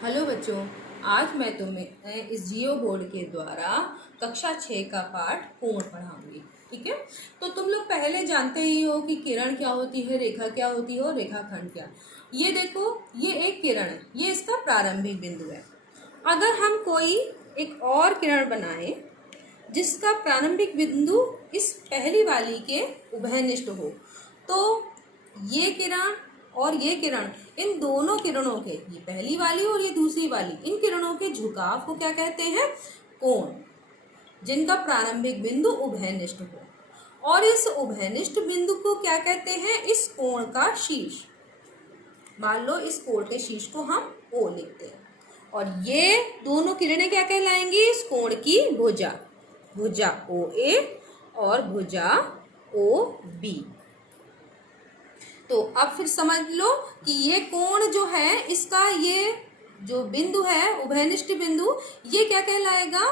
Hello बच्चों, आज मैं तुम्हें इस जियो बोर्ड के द्वारा कक्षा 6 का पाठ कोण पढ़ाऊंगी। ठीक है, तो तुम लोग पहले जानते ही हो कि किरण क्या होती है, रेखा क्या होती है और रेखाखंड क्या। ये देखो, ये एक किरण है, ये इसका प्रारंभिक बिंदु है। अगर हम कोई एक और किरण बनाए जिसका प्रारंभिक बिंदु इस पहली वाली के उभयनिष्ठ हो, तो ये किरण और ये किरण, इन दोनों किरणों के, ये पहली वाली और ये दूसरी वाली, इन किरणों के झुकाव को क्या कहते हैं? कोण, जिनका प्रारंभिक बिंदु उभयनिष्ठ हो। और इस उभयनिष्ठ बिंदु को क्या कहते हैं? इस कोण का शीर्ष। मान लो इस कोण के शीर्ष को हम O लिखते हैं, और ये दोनों किरणें क्या कहलाएंगी? इस कोण की भुजा, भुजा OA और भुजा OB। तो अब फिर समझ लो कि ये कोण जो है, इसका ये जो बिंदु है उभयनिष्ठ बिंदु, ये क्या कहलाएगा?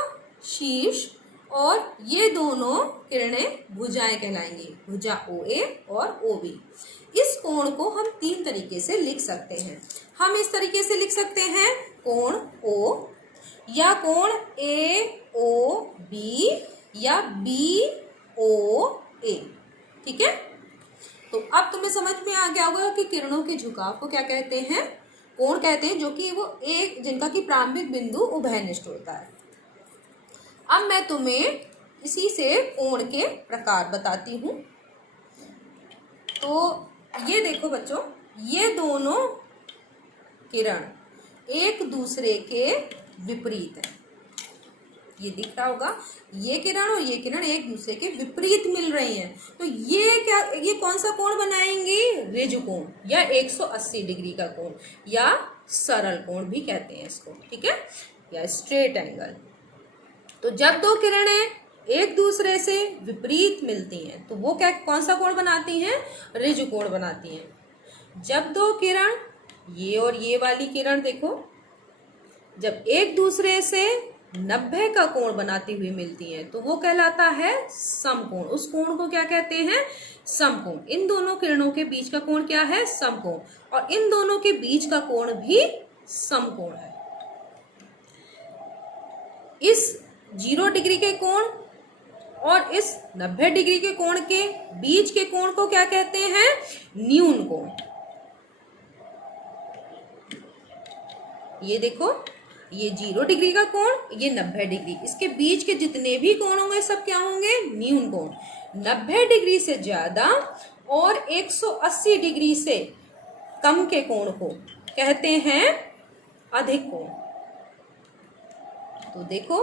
शीर्ष। और ये दोनों किरणें भुजाएं कहलाएंगी, भुजा OA और OB। इस कोण को हम तीन तरीके से लिख सकते हैं। हम इस तरीके से लिख सकते हैं, कोण O, या कोण AOB, या BOA। ठीक है, तो अब तुम्हें समझ में आ गया होगा कि किरणों के झुकाव को क्या कहते हैं? कोण कहते हैं, जो कि वो एक, जिनका कि प्रारंभिक बिंदु उभयनिष्ठ होता है। अब मैं तुम्हें इसी से कोण के प्रकार बताती हूँ। तो ये देखो बच्चों, ये दोनों किरण एक दूसरे के विपरीत हैं। ये दिख रहा होगा, ये किरण और ये किरण एक दूसरे के विपरीत मिल रही हैं। तो ये क्या, ये कौन सा कोण बनाएंगी? ऋजु कोण, या 180 डिग्री का कोण, या सरल कोण भी कहते हैं इसको। ठीक है, या स्ट्रेट एंगल। तो जब दो किरणें एक दूसरे से विपरीत मिलती हैं तो वो क्या, कौन सा कोण बनाती हैं? ऋजु कोण बनाती हैं। जब दो किरण, ये और ये वाली किरण देखो, जब एक दूसरे से 90 का कोण बनाती हुई मिलती हैं तो वो कहलाता है समकोण। उस कोण को क्या कहते हैं? समकोण। इन दोनों किरणों के बीच का कोण क्या है? समकोण। और इन दोनों के बीच का कोण भी समकोण है। इस 0 डिग्री के कोण और इस 90 डिग्री के कोण के बीच के कोण को क्या कहते हैं? न्यून कोण। ये देखो, ये 0 डिग्री का कोण, ये 90 डिग्री, इसके बीच के जितने भी कोण होंगे सब क्या होंगे? न्यून कोण। 90 डिग्री से ज्यादा और 180 डिग्री से कम के कोण को कहते हैं अधिक कोण। तो देखो,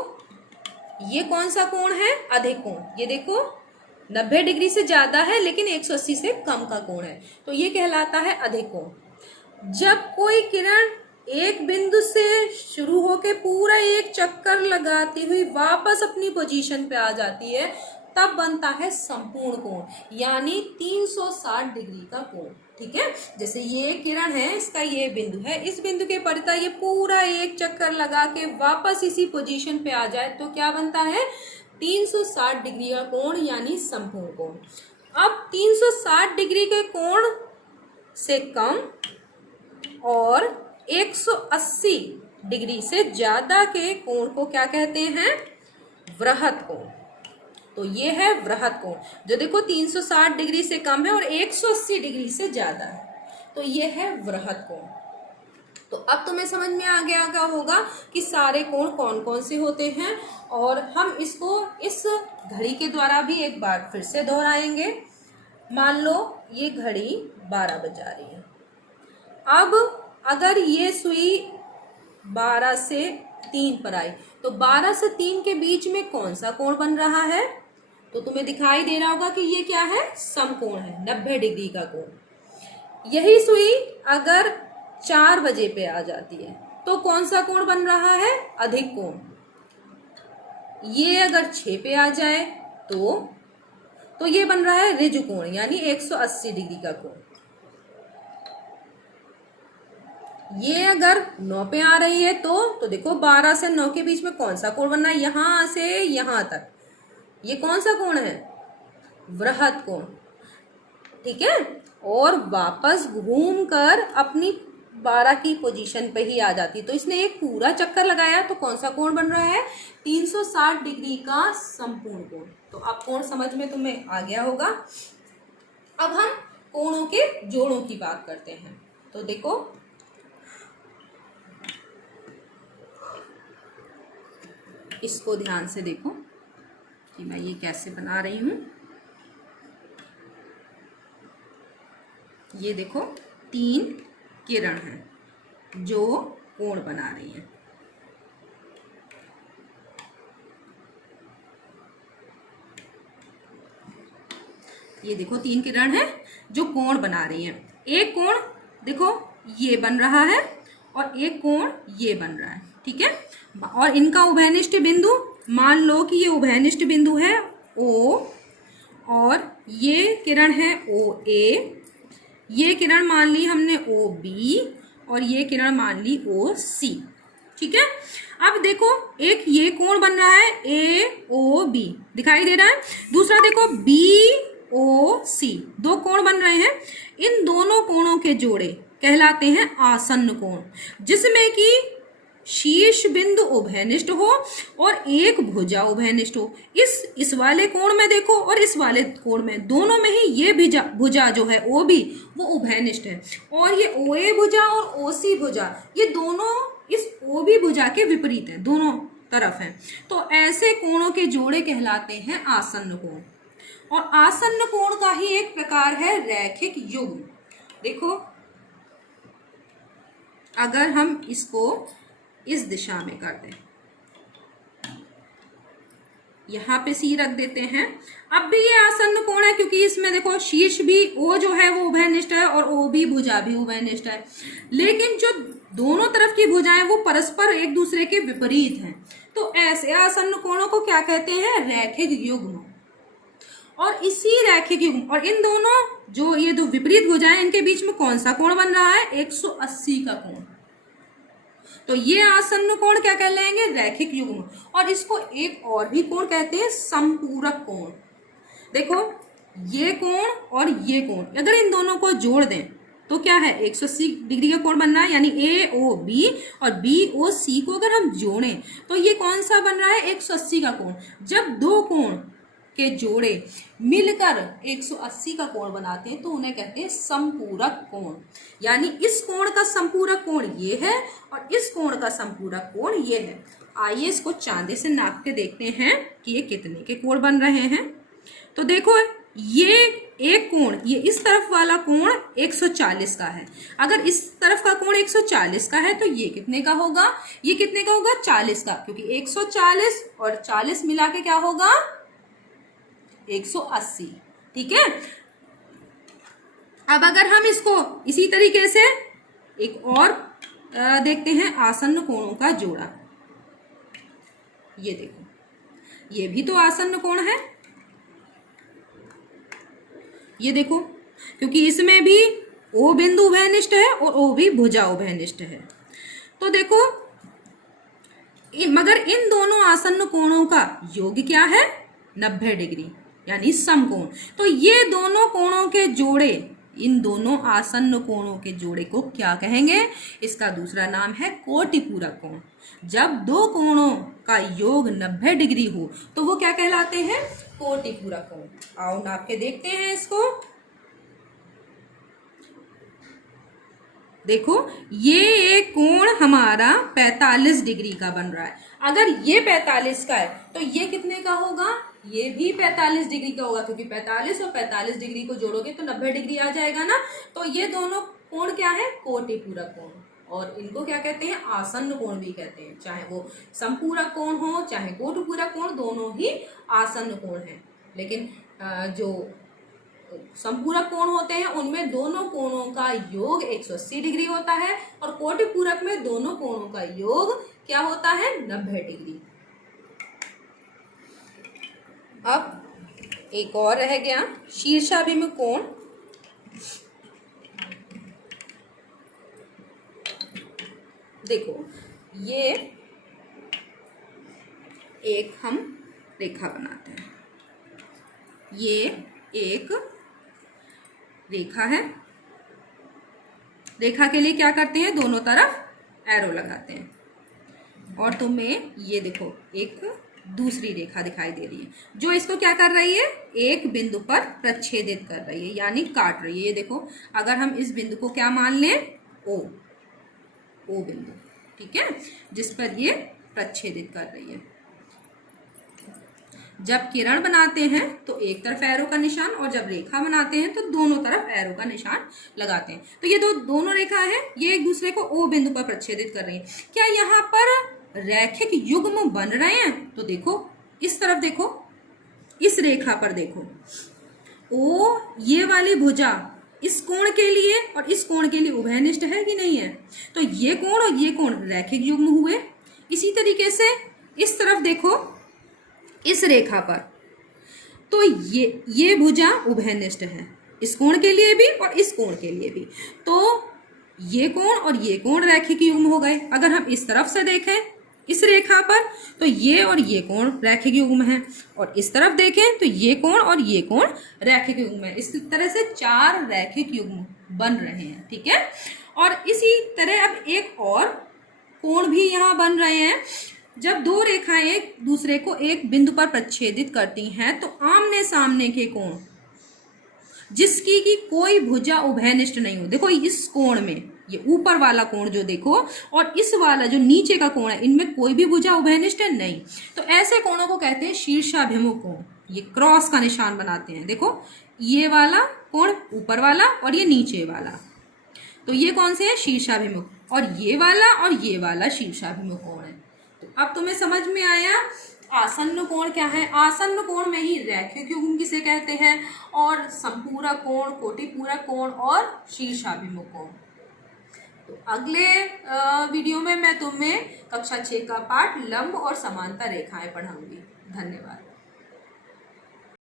ये कौन सा कोण है? अधिक कोण। ये देखो, 90 डिग्री से ज्यादा है लेकिन 180 से कम का कोण है, तो ये कहलाता है अधिक कोण। जब कोई किरण एक बिंदु से शुरू होके पूरा एक चक्कर लगाती हुई वापस अपनी पोजीशन पे आ जाती है, तब बनता है संपूर्ण कोण, यानी 360 डिग्री का कोण। ठीक है, जैसे ये किरण है, इसका ये बिंदु है, इस बिंदु के परिता ये पूरा एक चक्कर लगा के वापस इसी पोजीशन पे आ जाए तो क्या बनता है? 360 डिग्री का कोण, यानी संपूर्ण कोण। अब 360 डिग्री के कोण से कम और 180 डिग्री से ज्यादा के कोण को क्या कहते हैं? वृहत कोण। तो ये है वृहत कोण, जो देखो 360 डिग्री से कम है और 180 डिग्री से ज्यादा है, तो ये है वृहत कोण। तो अब तुम्हें समझ में आ गया होगा कि सारे कोण कौन कौन से होते हैं, और हम इसको इस घड़ी के द्वारा भी एक बार फिर से दोहराएंगे। मान लो ये घड़ी 12 बजा रही है। अब अगर ये सुई 12 से 3 पर आई तो 12 से 3 के बीच में कौन सा कोण बन रहा है? तो तुम्हें दिखाई दे रहा होगा कि ये क्या है? समकोण है, 90 डिग्री का कोण। यही सुई अगर 4 बजे पे आ जाती है तो कौन सा कोण बन रहा है? अधिक कोण। ये अगर 6 पे आ जाए तो ये बन रहा है ऋजु कोण, यानी 180 डिग्री का कोण। ये अगर 9 पे आ रही है तो देखो 12 से 9 के बीच में कौन सा कोण बनना है? यहां से यहां तक, ये कौन सा कोण है? वृहत कोण। ठीक है, और वापस घूमकर अपनी 12 की पोजीशन पे ही आ जाती। तो इसने एक पूरा चक्कर लगाया, तो कौन सा कोण बन रहा है? 360 डिग्री का संपूर्ण कोण। तो अब कोण समझ में तुम्हें आ गया होगा। अब हम कोणों के जोड़ों की बात करते हैं। तो देखो, इसको ध्यान से देखो कि मैं ये कैसे बना रही हूं। ये देखो 3 किरण हैं जो कोण बना रही हैं। ये देखो 3 किरण हैं जो कोण बना रही हैं। एक कोण देखो ये बन रहा है और एक कोण ये बन रहा है, ठीक है। और इनका उभयनिष्ठ बिंदु, मान लो कि ये उभयनिष्ठ बिंदु है O, और ये किरण है OA, ये किरण मान ली हमने OB, और ये किरण मान ली OC, ठीक है। अब देखो एक ये कोण बन रहा है AOB, दिखाई दे रहा है। दूसरा देखो BOC, दो कोण बन रहे हैं। इन दोनों कोणों के जोड़े कहलाते हैं आसन्न कोण, जिसमें कि शीर्ष बिंदु उभयनिष्ठ हो और एक भुजा उभयनिष्ठ हो। इस वाले कोण में देखो और इस वाले कोण में, दोनों में ही ये भुजा जो है OB वो उभयनिष्ठ है, और ये OA भुजा और OC भुजा ये दोनों इस OB भुजा के विपरीत है, दोनों तरफ हैं। तो ऐसे कोणों के जोड़े कहलाते हैं आसन्न कोण। और आसन्न कोण का ही एक प्रकार है रैखिक युग्म। देखो अगर हम इसको इस दिशा में कर दें, यहां पे C रख देते हैं, अब भी ये आसन्न कोण है क्योंकि इसमें देखो शीर्ष भी O जो है वो उभयनिष्ठ है और OB भुजा भी उभयनिष्ठ है, लेकिन जो दोनों तरफ की भुजाएं वो परस्पर एक दूसरे के विपरीत हैं। तो ऐसे आसन्न कोणों को क्या कहते हैं? रैखिक युग्म। और इसी रैखिक युग्म और इन दोनों जो ये दो विपरीत भुजाएं, इनके बीच में कौन सा कोण बन रहा है? 180 का कोण। तो ये आसन्न कोण क्या कहलाएंगे? रैखिक युग्म। और इसको एक और भी कोण कहते हैं, संपूरक कोण। देखो ये कोण और ये कोण, अगर इन दोनों को जोड़ दें तो क्या है? 180 डिग्री का कोण बन रहा है, यानी AOB और BOC को अगर हम जोड़ें तो ये कौन सा बन रहा है? 180 का कोण। जब दो कोण के जोड़े मिलकर 180 का कोण बनाते हैं तो उन्हें कहते हैं संपूरक कोण। यानी इस कोण का संपूरक कोण ये है और इस कोण का संपूरक कोण ये है। आइए इसको चांदे से नाप के देखते हैं कि ये कितने के कोण बन रहे हैं। तो देखो ये एक कोण, ये इस तरफ वाला कोण 140 का है। अगर इस तरफ का कोण 140 का है तो ये कितने का होगा? ये कितने का होगा? 40 का, क्योंकि 140 और 40 मिला के क्या होगा? 180, ठीक है। अब अगर हम इसको इसी तरीके से एक और देखते हैं आसन्न कोणों का जोड़ा। ये देखो, ये भी तो आसन्न कोण है। ये देखो, क्योंकि इसमें भी O बिंदु उभयनिष्ठ है और O भी भुजा उभयनिष्ठ है। तो देखो मगर इन दोनों आसन्न कोणों का योग क्या है? 90 डिग्री, यानी समकोण। तो ये दोनों कोणों के जोड़े, इन दोनों आसन्न कोणों के जोड़े को क्या कहेंगे? इसका दूसरा नाम है कोटिपूरक कोण। जब दो कोणों का योग 90 डिग्री हो तो वो क्या कहलाते हैं? कोटिपूरक कोण। आओ नाप के देखते हैं इसको। देखो ये एक कोण हमारा 45 डिग्री का बन रहा है। अगर ये 45 का है तो ये कितने का होगा? ये भी 45 डिग्री का होगा, क्योंकि 45 और 45 डिग्री को जोड़ोगे तो 90 डिग्री आ जाएगा ना। तो ये दोनों कोण क्या है? कोटिपूरक कोण। और इनको क्या कहते हैं? आसन्न कोण भी कहते हैं। चाहे वो संपूरक कोण हो चाहे कोटिपूरक कोण, दोनों ही आसन्न कोण है। लेकिन जो संपूरक कोण होते हैं उनमें दोनों कोणों का योग 180 डिग्री होता है और कोटिपूरक में दोनों कोणों का योग क्या होता है? 90 डिग्री। अब एक और रह गया शीर्षाभिमुख कोण। देखो ये एक हम रेखा बनाते हैं। ये एक रेखा है रेखा के लिए क्या करते हैं, दोनों तरफ एरो लगाते हैं। और तुम्हें ये देखो एक दूसरी रेखा दिखाई दे रही है जो इसको क्या कर रही है, एक बिंदु पर प्रच्छेदित कर रही है, यानी काट रही है। ये देखो, अगर हम इस बिंदु को क्या मान लें, ओ बिंदु, ठीक है, जिस पर ये प्रच्छेदित कर रही है। जब किरण बनाते हैं तो एक तरफ एरो का निशान, और जब रेखा बनाते हैं तो दोनों तरफ एरो का निशान लगाते हैं। तो ये दोनों रेखा है, ये एक दूसरे को ओ बिंदु पर प्रच्छेदित कर रही है। क्या यहाँ पर रैखिक युग्म बन रहे हैं? तो देखो, इस तरफ देखो, इस रेखा पर देखो, ओ ये वाली भुजा इस कोण के लिए और इस कोण के लिए उभयनिष्ठ है कि नहीं है? तो ये कोण और ये कोण रैखिक युग्म हुए। इसी तरीके से इस तरफ देखो, इस रेखा पर, तो ये भुजा उभयनिष्ठ है, इस कोण के लिए भी और इस कोण के लिए भी। तो ये कोण और ये कोण रैखिक युग्म हो गए। अगर हम इस तरफ से देखें इस रेखा पर, तो ये और ये कोण रैखिक युग्म है, और इस तरफ देखें तो ये कोण और ये कोण रैखिक युग्म है। इस तरह से 4 रैखिक युग्म बन रहे हैं, ठीक है। और इसी तरह अब एक और कोण भी यहाँ बन रहे हैं। जब दो रेखाएं एक दूसरे को एक बिंदु पर प्रच्छेदित करती हैं तो आमने सामने के कोण जिसकी की कोई भुजा उभयनिष्ठ नहीं हो, देखो इस कोण में, ये ऊपर वाला कोण जो देखो और इस वाला जो नीचे का कोण है, इनमें कोई भी भुजा उभयनिष्ठ नहीं। तो ऐसे कोणों को कहते हैं शीर्षाभिमुख कोण। ये क्रॉस का निशान बनाते हैं, देखो ये वाला कोण ऊपर वाला और ये नीचे वाला, तो ये कौन से है, शीर्षाभिमुख। और ये वाला शीर्षाभिमुख कोण है। तो अब तुम्हें समझ में आया आसन्न कोण क्या है। आसन्न कोण में ही रैखिक युग्म किसे कहते हैं, और संपूरक कोण, कोटिपूरक कोण और शीर्षाभिमुख कोण। तो अगले वीडियो में मैं तुम्हें कक्षा 6 का पाठ लंब और समांतर रेखाएं पढ़ाऊंगी। धन्यवाद।